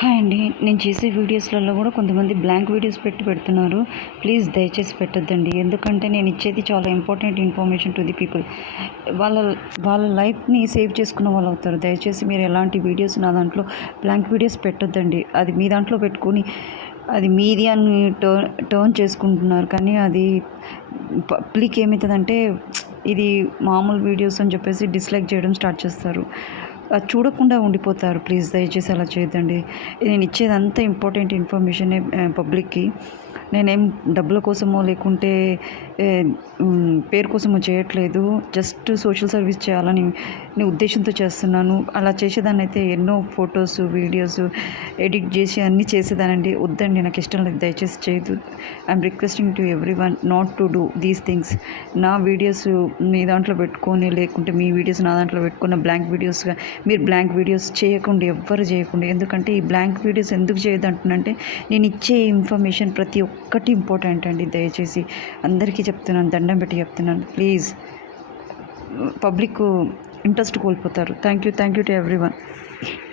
Hi అండి. నేను చేసే వీడియోస్లలో కూడా కొంతమంది బ్లాంక్ వీడియోస్ పెడుతున్నారు. ప్లీజ్ దయచేసి పెట్టొద్దండి. ఎందుకంటే నేను ఇచ్చేది చాలా important information to the people. వాళ్ళ వాళ్ళ లైఫ్ని సేవ్ చేసుకున్న వాళ్ళు అవుతారు. దయచేసి మీరు ఎలాంటి వీడియోస్ నా దాంట్లో బ్లాంక్ వీడియోస్ పెట్టొద్దండి. అది మీ దాంట్లో పెట్టుకొని అది మీది అని టర్న్ చేసుకుంటున్నారు. కానీ అది పబ్లిక్ ఏమవుతుందంటే ఇది మామూలు వీడియోస్ అని చెప్పేసి డిస్లైక్ చేయడం స్టార్ట్ చేస్తారు. అది చూడకుండా ఉండిపోతారు. ప్లీజ్ దయచేసి అలా చేయొద్దండి. నేను ఇచ్చేదంతా ఇంపార్టెంట్ ఇన్ఫర్మేషనే పబ్లిక్కి. నేనేం డబ్బుల కోసమో లేకుంటే పేరు కోసమో చేయట్లేదు. జస్ట్ సోషల్ సర్వీస్ చేయాలని ఉద్దేశంతో చేస్తున్నాను. అలా చేసేదాన్ని అయితే ఎన్నో ఫొటోస్ వీడియోస్ ఎడిట్ చేసి అన్నీ చేసేదానండి. వద్దండి, నాకు ఇష్టం లేదు. దయచేసి చేయదు. I'm requesting to every one not to do these things. నా వీడియోస్ మీ దాంట్లో పెట్టుకొని లేకుంటే మీ వీడియోస్ నా దాంట్లో పెట్టుకున్న బ్లాంక్ వీడియోస్గా మీరు బ్లాంక్ వీడియోస్ చేయకుండా, ఎవ్వరు చేయకుండా. ఎందుకంటే ఈ బ్లాంక్ వీడియోస్ ఎందుకు చేయొద్దంటున్నంటే నేను ఇచ్చే ఇన్ఫర్మేషన్ ప్రతి ఒక్కటి ఇంపార్టెంట్ అండి. దయచేసి అందరికీ చెప్తున్నాను, దండం పెట్టి చెప్తున్నాను. ప్లీజ్, పబ్లిక్ ఇంట్రెస్ట్ కోల్పోతారు. Thank you to every one.